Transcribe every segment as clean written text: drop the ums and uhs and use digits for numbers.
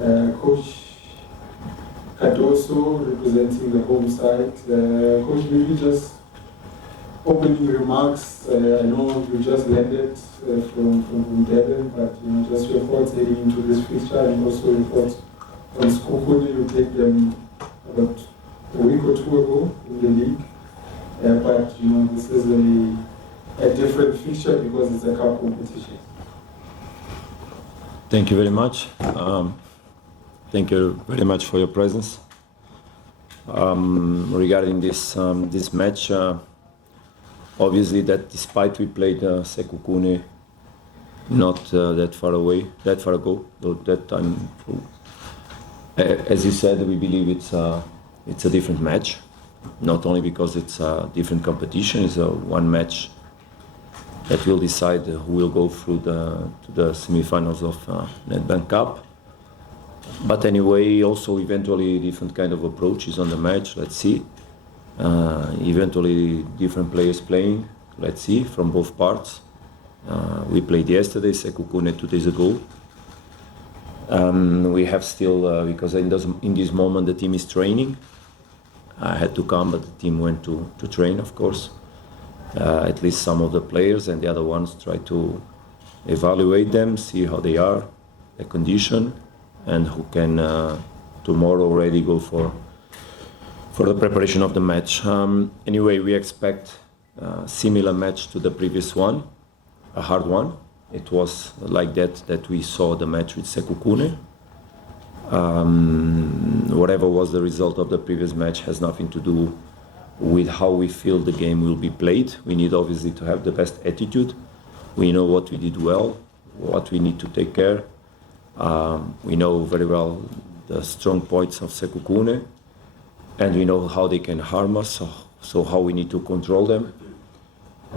Coach Cardoso representing the home side. Coach, maybe just opening remarks. I know you just landed from Devon, but just your thoughts heading into this fixture and also your thoughts on Sekhukhune. You played them about a week or two ago in the league, but this is a different fixture because it's a cup competition. Thank you very much. Thank you very much for your presence. Regarding this match, obviously that despite we played Sekhukhune not that far ago, though that time, as you said, we believe it's a different match. Not only because it's a different competition, it's one match that will decide who will go through to the semi-finals of Nedbank Cup. But anyway, also eventually different kind of approaches on the match. Let's see. Eventually different players playing. Let's see from both parts. We played yesterday, Sekhukhune 2 days ago. We have still because in this moment the team is training. I had to come, but the team went to train, of course. At least some of the players, and the other ones try to evaluate them, see how they are, the condition, and who can tomorrow already go for the preparation of the match. Anyway, we expect a similar match to the previous one, a hard one. It was like that we saw the match with Sekhukhune. Whatever was the result of the previous match has nothing to do with how we feel the game will be played. We need obviously to have the best attitude. We know what we did well, what we need to take care. We know very well the strong points of Sekhukhune, and we know how they can harm us, so how we need to control them.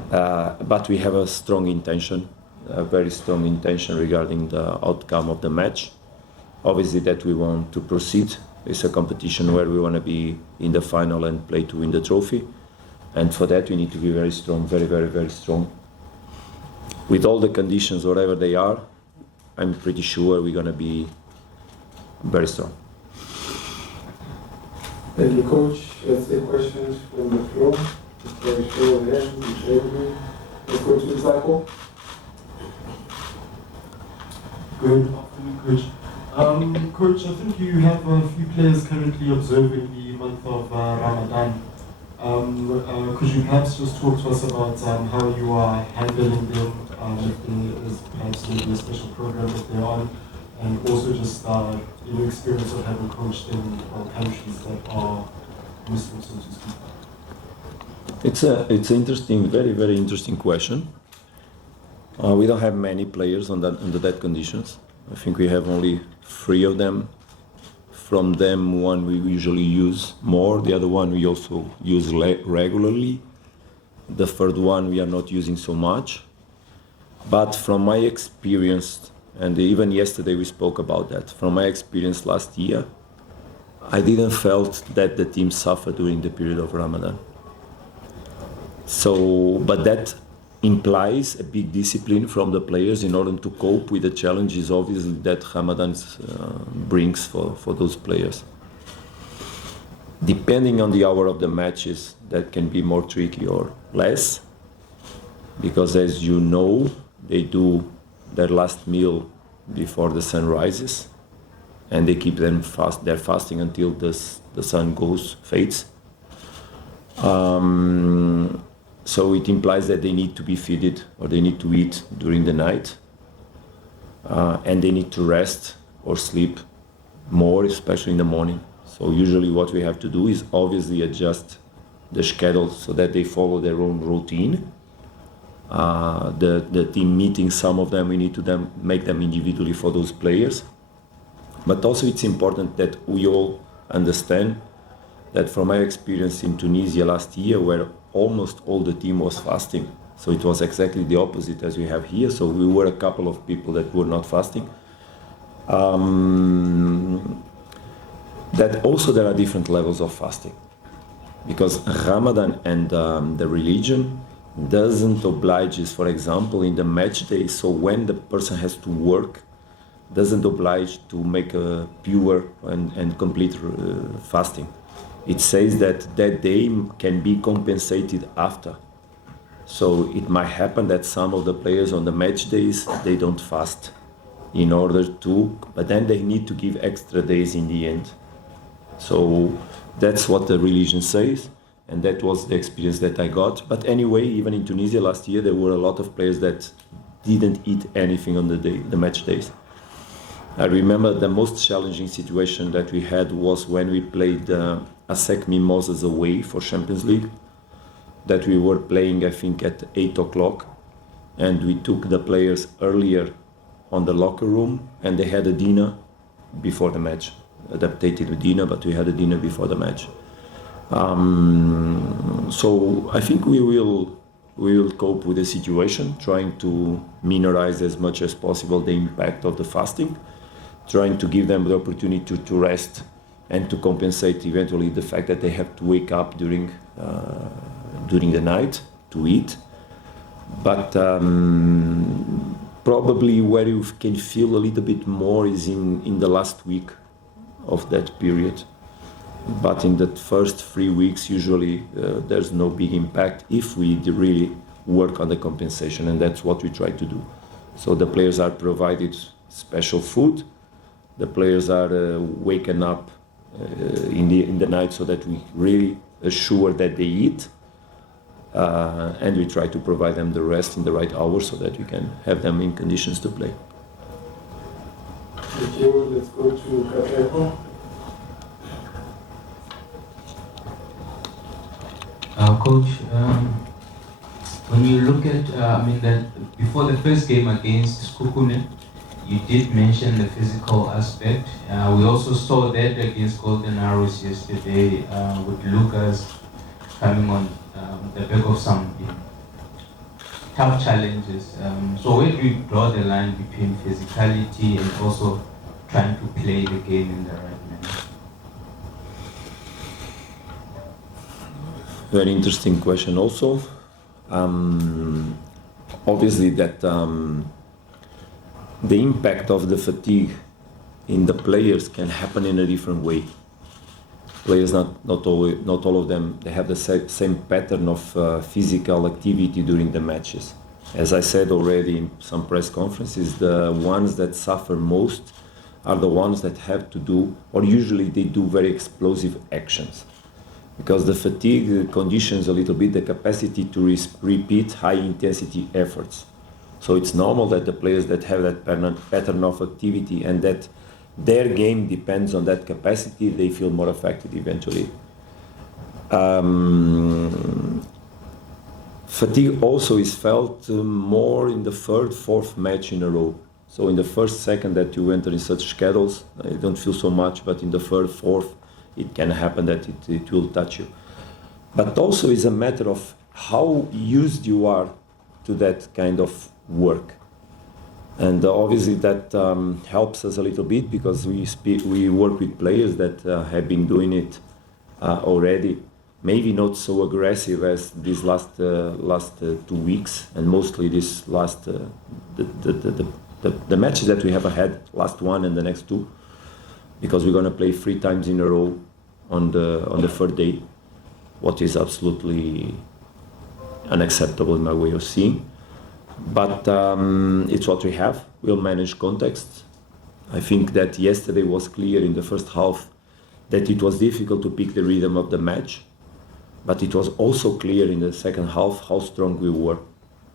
But we have a strong intention, a very strong intention regarding the outcome of the match. Obviously that we want to proceed. It's a competition where we want to be in the final and play to win the trophy. And for that we need to be very strong, very, very, very strong. With all the conditions, whatever they are, I'm pretty sure we're going to be very strong. Thank you, Coach. Let's take questions from the floor. Show of hands. Let's go to Zako. Good afternoon, Coach. Coach, I think you have a few players currently observing the month of Ramadan. Could you perhaps just talk to us about how you are handling them, if there is perhaps maybe a special program that they're on, and also just your experience of having coached in countries that are Muslim, so to speak? It's interesting, very, very interesting question. We don't have many players under that conditions. I think we have only 3 of them. From them, one we usually use more, the other one we also use regularly. The third one we are not using so much. But from my experience, and even yesterday we spoke about that, from my experience last year, I didn't felt that the team suffered during the period of Ramadan. But that implies a big discipline from the players in order to cope with the challenges, obviously, that Ramadan brings for those players. Depending on the hour of the matches, that can be more tricky or less, because as you know, they do their last meal before the sun rises, and they keep them they're fasting until the sun fades. So it implies that they need to be fed or they need to eat during the night, and they need to rest or sleep more, especially in the morning. So usually what we have to do is obviously adjust the schedule so that they follow their own routine. The team meetings, some of them we need to make them individually for those players. But also it's important that we all understand that from my experience in Tunisia last year, where almost all the team was fasting, so it was exactly the opposite as we have here. So we were a couple of people that were not fasting. That also there are different levels of fasting, because Ramadan and the religion doesn't oblige us, for example, in the match day. So when the person has to work, doesn't oblige to make a pure and complete fasting. It says that day can be compensated after. So it might happen that some of the players on the match days, they don't fast in order to, but then they need to give extra days in the end. So that's what the religion says, and that was the experience that I got. But anyway, even in Tunisia last year, there were a lot of players that didn't eat anything on the match days. I remember the most challenging situation that we had was when we played ASEC Mimosas away for Champions League, that we were playing, I think, at 8 o'clock, and we took the players earlier on the locker room, and they had a dinner before the match, adapted with dinner, but we had a dinner before the match. So I think we will cope with the situation, trying to minimize as much as possible the impact of the fasting, trying to give them the opportunity to rest and to compensate eventually the fact that they have to wake up during the night to eat. But probably where you can feel a little bit more is in the last week of that period. But in the first 3 weeks, usually there's no big impact if we really work on the compensation, and that's what we try to do. So the players are provided special food. The players are waken up in the night so that we really assure that they eat, and we try to provide them the rest in the right hours so that we can have them in conditions to play. Thank you. Let's go to Cardoso. Coach, when you look at, that before the first game against Sekhukhune, you did mention the physical aspect. We also saw that against Golden Arrows yesterday with Lucas coming on the back of some tough challenges. So where do you draw the line between physicality and also trying to play the game in the right manner? Very interesting question also. Obviously that the impact of the fatigue in the players can happen in a different way. Players, not all of them, they have the same pattern of physical activity during the matches. As I said already in some press conferences, the ones that suffer most are the ones that have to do, or usually they do very explosive actions. Because the fatigue conditions a little bit the capacity to repeat high intensity efforts. So it's normal that the players that have that pattern of activity and that their game depends on that capacity, they feel more affected eventually. Fatigue also is felt more in the third, fourth match in a row. So in the first, second that you enter in such schedules, you don't feel so much, but in the third, fourth, it can happen that it will touch you. But also is a matter of how used you are to that kind of work. And obviously that helps us a little bit because we work with players that have been doing it already, maybe not so aggressive as these last 2 weeks, and mostly this last the matches that we have ahead, last one and the next two, because we're going to play 3 times in a row on the third day, what is absolutely unacceptable in my way of seeing. But it's what we have. We'll manage context. I think that yesterday was clear in the first half that it was difficult to pick the rhythm of the match, but it was also clear in the second half how strong we were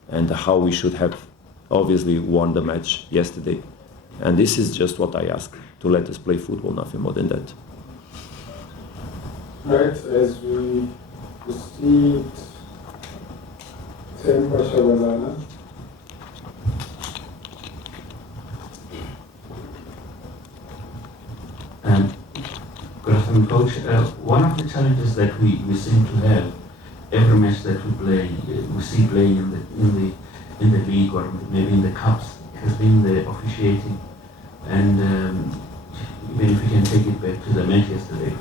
and how we should have obviously won the match yesterday. And this is just what I ask, to let us play football, nothing more than that. Right, as we proceed, Tempa Shabalala. Good afternoon, Coach. One of the challenges that we seem to have every match that we play, we see playing in the league or maybe in the cups, has been the officiating. And even if we can take it back to the match yesterday,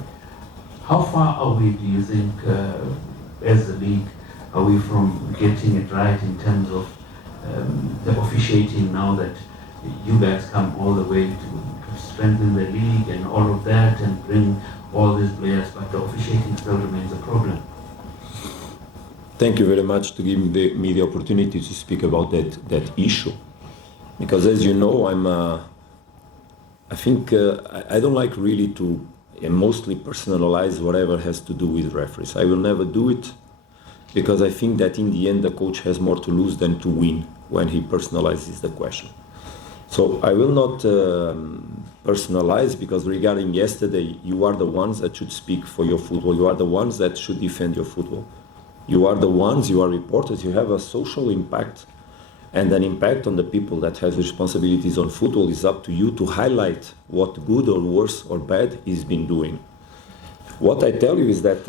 how far are we, do you think, as a league, are we from getting it right in terms of the officiating now that you guys come all the way to strengthen the league and all of that and bring all these players, but the officiating still remains a problem. Thank you very much to give me the opportunity to speak about that issue, because as you know, I don't like really to mostly personalize whatever has to do with referees. I will never do it, because I think that in the end the coach has more to lose than to win when he personalizes the question. So I will not personalize, because regarding yesterday, you are the ones that should speak for your football. You are the ones that should defend your football. You are the ones, you are reporters, you have a social impact and an impact on the people that have responsibilities on football. Is up to you to highlight what good or worse or bad he's been doing. What I tell you is that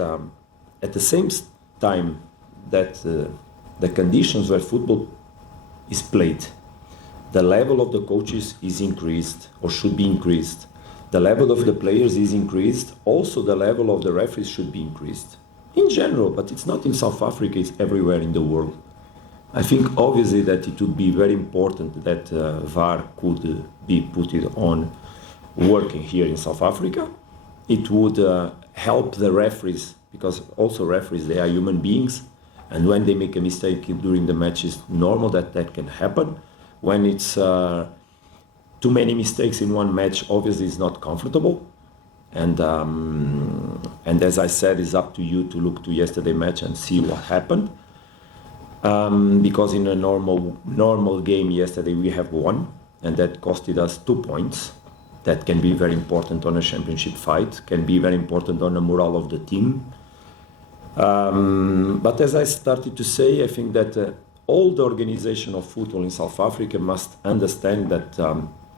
at the same time that the conditions where football is played, the level of the coaches is increased or should be increased. The level of the players is increased. Also the level of the referees should be increased. In general, but it's not in South Africa, it's everywhere in the world. I think obviously that it would be very important that VAR could be put on working here in South Africa. It would help the referees, because also referees, they are human beings, and when they make a mistake during the match, it's normal that can happen. When it's too many mistakes in one match, obviously it's not comfortable. And as I said, it's up to you to look to yesterday's match and see what happened. Because in a normal game yesterday we have won, and that costed us 2 points. That can be very important on a championship fight, can be very important on the morale of the team. But as I started to say, I think that all the organization of football in South Africa must understand that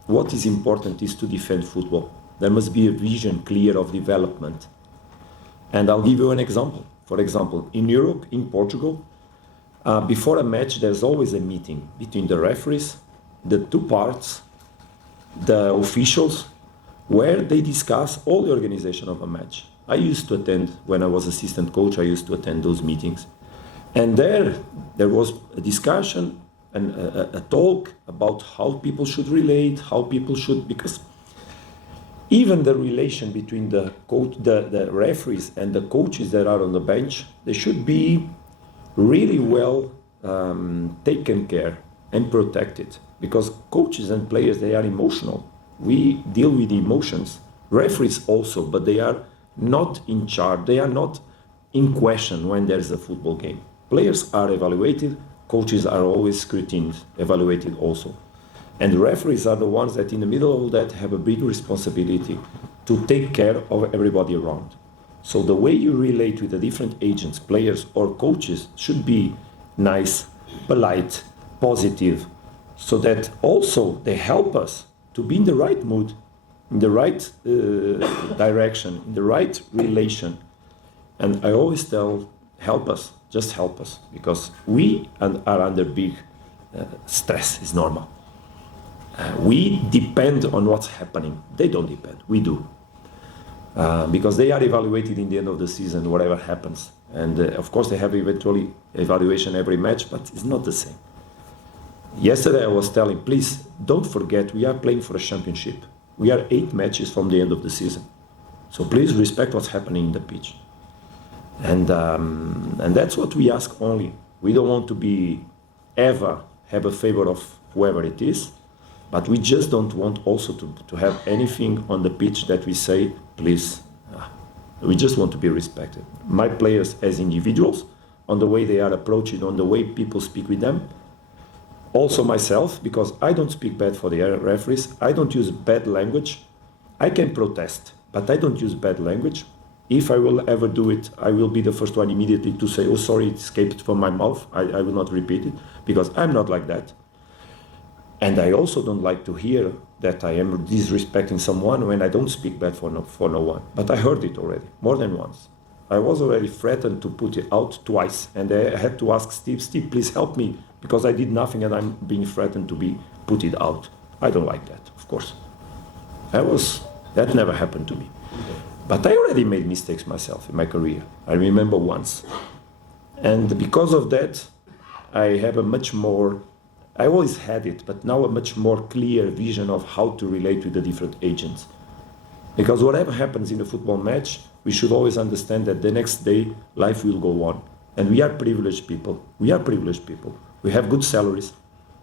what is important is to defend football. There must be a vision clear of development. And I'll give you an example. For example, in Europe, in Portugal, before a match, there's always a meeting between the referees, the two parts, the officials, where they discuss all the organization of a match. I used to attend, when I was assistant coach, I used to attend those meetings. And there was a discussion and a talk about how people should relate, how people should, because even the relation between the coach, the referees and the coaches that are on the bench, they should be really well taken care and protected, because coaches and players, they are emotional. We deal with emotions. Referees also, but they are not in charge. They are not in question when there's a football game. Players are evaluated, coaches are always scrutined, evaluated also. And referees are the ones that in the middle of that have a big responsibility to take care of everybody around. So the way you relate with the different agents, players or coaches should be nice, polite, positive, so that also they help us to be in the right mood, in the right direction, in the right relation. And I always tell, help us, just help us, because we are under big stress, is normal. We depend on what's happening. They don't depend, we do. Because they are evaluated in the end of the season, whatever happens. And of course they have eventually evaluation every match, but it's not the same. Yesterday I was telling, please don't forget, we are playing for a championship. We are 8 matches from the end of the season. So please respect what's happening in the pitch. And that's what we ask only. We don't want to be ever have a favor of whoever it is, but we just don't want also to have anything on the pitch that we say, please, we just want to be respected. My players as individuals, on the way they are approaching, on the way people speak with them. Also myself, because I don't speak bad for the referees. I don't use bad language. I can protest, but I don't use bad language. If I will ever do it, I will be the first one immediately to say, oh, sorry, it escaped from my mouth. I will not repeat it, because I'm not like that. And I also don't like to hear that I am disrespecting someone when I don't speak bad for no one. But I heard it already, more than once. I was already threatened to put it out twice, and I had to ask Steve, please help me, because I did nothing and I'm being threatened to be put it out. I don't like that, of course. That never happened to me. But I already made mistakes myself in my career. I remember once. And because of that, I have a much more I always had it, but now a much more clear vision of how to relate with the different agents. Because whatever happens in a football match, we should always understand that the next day life will go on. And we are privileged people. We are privileged people. We have good salaries.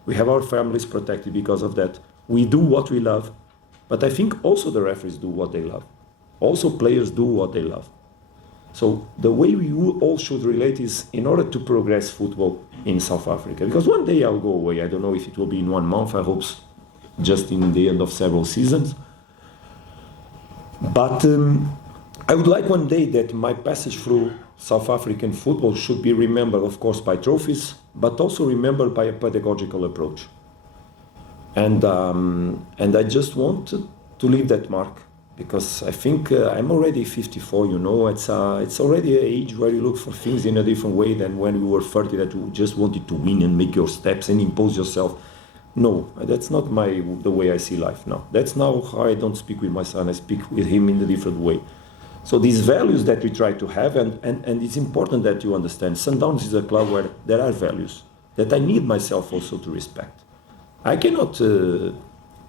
We have our families protected because of that. We do what we love. But I think also the referees do what they love. Also players do what they love. So the way we all should relate is in order to progress football in South Africa. Because one day I'll go away. I don't know if it will be in 1 month. I hope just in the end of several seasons. But I would like one day that my passage through South African football should be remembered, of course, by trophies, but also remembered by a pedagogical approach. And I just want to leave that mark, because I think I'm already 54, you know, it's already an age where you look for things in a different way than when we were 30, that you just wanted to win and make your steps and impose yourself. No, that's not the way I see life now. That's now how I don't speak with my son, I speak with him in a different way. So these values that we try to have, and it's important that you understand, Sundowns is a club where there are values that I need myself also to respect. I cannot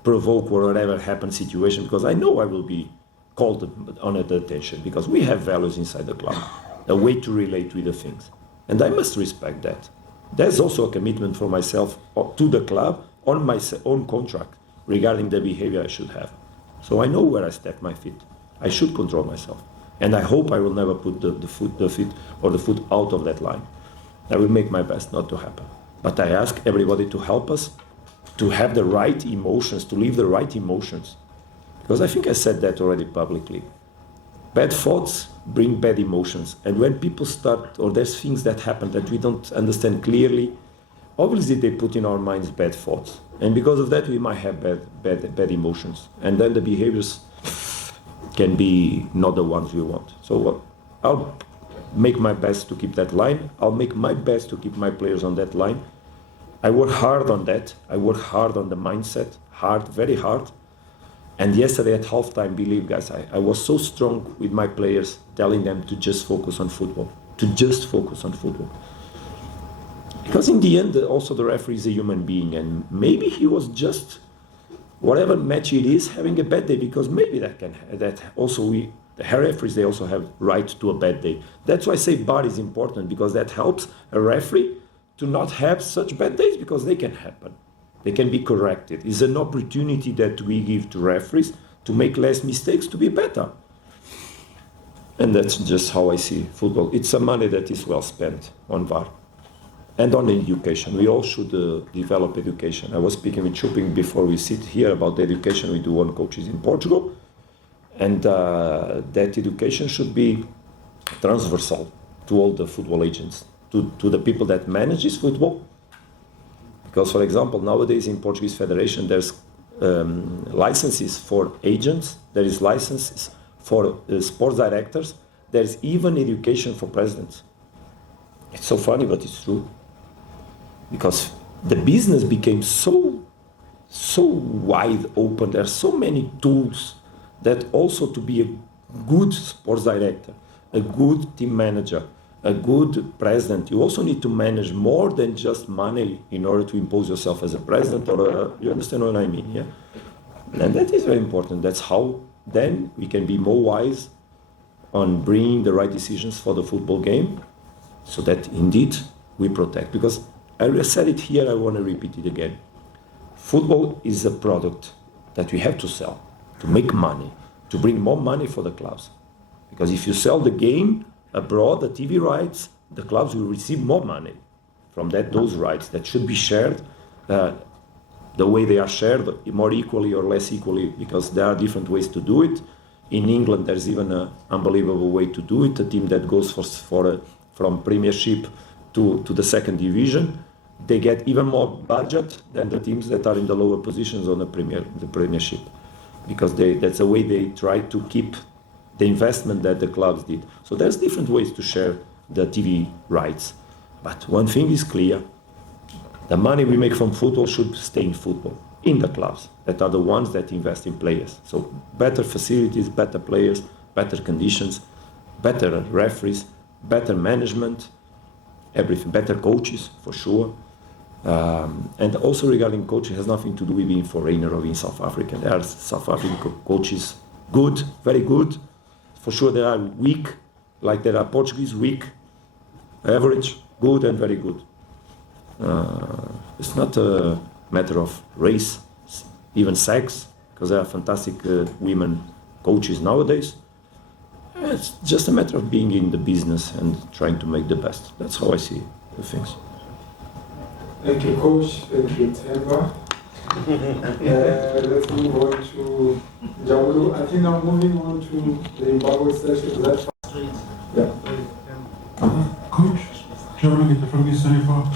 provoke whatever happens situation, because I know I will be called on attention, because we have values inside the club, a way to relate with the things. And I must respect that. There's also a commitment for myself to the club on my own contract regarding the behavior I should have. So I know where I step my feet. I should control myself. And I hope I will never put the foot out of that line. I will make my best not to happen. But I ask everybody to help us to have the right emotions, to live the right emotions. Because I think I said that already publicly. Bad thoughts bring bad emotions. And when people start, or there's things that happen that we don't understand clearly, obviously they put in our minds bad thoughts. And because of that, we might have bad emotions. And then the behaviors can be not the ones we want. So I'll make my best to keep that line. I'll make my best to keep my players on that line. I work hard on that. I work hard on the mindset, hard, very hard. And yesterday at halftime, believe guys, I was so strong with my players, telling them to just focus on football, Because in the end, also the referee is a human being, and maybe he was just, whatever match it is, having a bad day, because maybe the referees, they also have right to a bad day. That's why I say VAR is important, because that helps a referee to not have such bad days, because they can happen. They can be corrected. It's an opportunity that we give to referees to make less mistakes, to be better. And that's just how I see football. It's some money that is well spent on VAR. And on education. We all should develop education. I was speaking with Chuping before we sit here about the education we do on coaches in Portugal. And that education should be transversal to all the football agents, to the people that manage this football. Because, for example, nowadays in Portuguese Federation, there's licenses for agents, there is licenses for sports directors, there's even education for presidents. It's so funny, but it's true. Because the business became so wide open, there are so many tools that also to be a good sports director, a good team manager, a good president, you also need to manage more than just money in order to impose yourself as a president, or you understand what I mean, yeah? And that is very important. That's how then we can be more wise on bringing the right decisions for the football game, so that indeed we protect. Because I said it here, I want to repeat it again. Football is a product that we have to sell, to make money, to bring more money for the clubs. Because if you sell the game abroad, the TV rights, the clubs will receive more money from those rights that should be shared the way they are shared, more equally or less equally, because there are different ways to do it. In England, there's even an unbelievable way to do it. A team that goes from Premiership to the second division, they get even more budget than the teams that are in the lower positions on the Premiership, because that's the way they try to keep the investment that the clubs did. So there's different ways to share the TV rights. But one thing is clear, the money we make from football should stay in football, in the clubs, that are the ones that invest in players. So better facilities, better players, better conditions, better referees, better management, everything, better coaches, for sure. And also regarding coaching, it has nothing to do with being foreigner or being South African. There are South African coaches good, very good. For sure there are weak, like there are Portuguese weak, average, good and very good. It's not a matter of race, even sex, because there are fantastic women coaches nowadays. It's just a matter of being in the business and trying to make the best. That's how I see the things. Thank you, Coach. Thank you, Temba. Let's move on to Jawalu. I think I'm moving on to the Zimbabwe session. Is that fine? Yeah. Coach, Jawalu from East 24.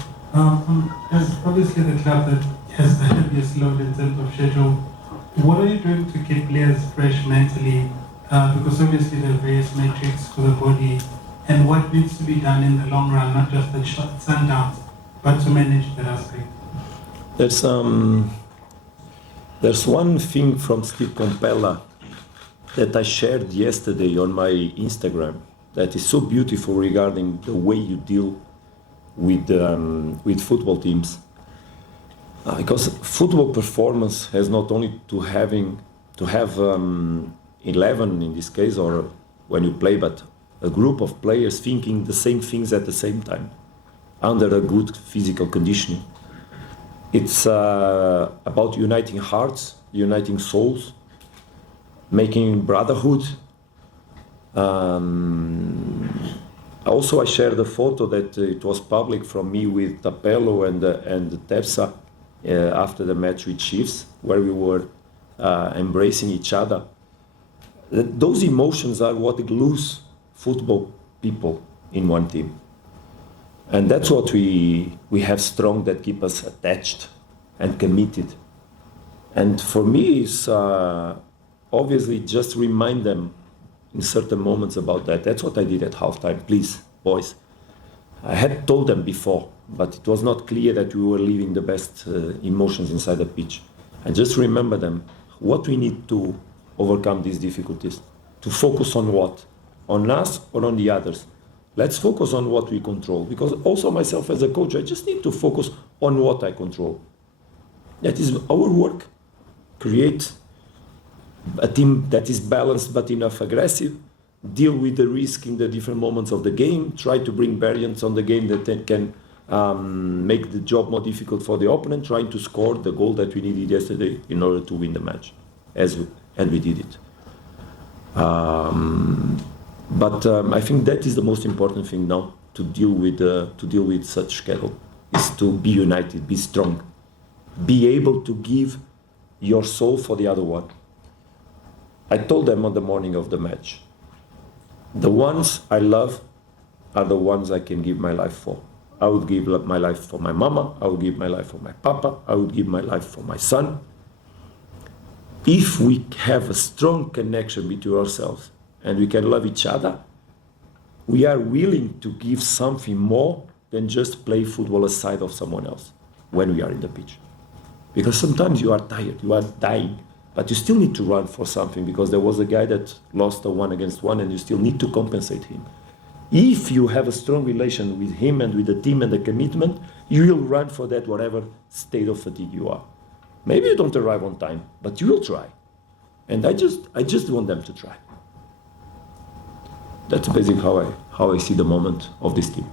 As obviously the club that has the heaviest load in terms of schedule, what are you doing to keep players fresh mentally? Because obviously there are various metrics for the body, and what needs to be done in the long run, not just the short Sundowns, but to manage that aspect. There's one thing from Steve Compella that I shared yesterday on my Instagram that is so beautiful regarding the way you deal with football teams. Because football performance has not only to have 11 in this case, or when you play, but a group of players thinking the same things at the same time under a good physical conditioning. It's about uniting hearts, uniting souls, making brotherhood. Also, I shared a photo that it was public from me with Tapelo and Tepsa after the match with Chiefs, where we were embracing each other. Those emotions are what glues football people in one team. And that's what we have strong, that keep us attached and committed. And for me, it's obviously just remind them in certain moments about that. That's what I did at halftime. Please, boys. I had told them before, but it was not clear that we were leaving the best emotions inside the pitch. I just remember them, what we need to overcome these difficulties, to focus on what? On us or on the others? Let's focus on what we control, because also myself as a coach, I just need to focus on what I control. That is our work. Create a team that is balanced but enough aggressive, deal with the risk in the different moments of the game, try to bring variants on the game that can make the job more difficult for the opponent, trying to score the goal that we needed yesterday in order to win the match, and we did it. But I think that is the most important thing now, to deal with such schedule, is to be united, be strong, be able to give your soul for the other one. I told them on the morning of the match, the ones I love are the ones I can give my life for. I would give my life for my mama, I would give my life for my papa, I would give my life for my son. If we have a strong connection between ourselves and we can love each other, we are willing to give something more than just play football aside of someone else when we are in the pitch. Because sometimes you are tired, you are dying, but you still need to run for something, because there was a guy that lost a 1-against-1 and you still need to compensate him. If you have a strong relation with him and with the team and the commitment, you will run for that whatever state of fatigue you are. Maybe you don't arrive on time, but you will try. And I just want them to try. That's basically how I see the moment of this team.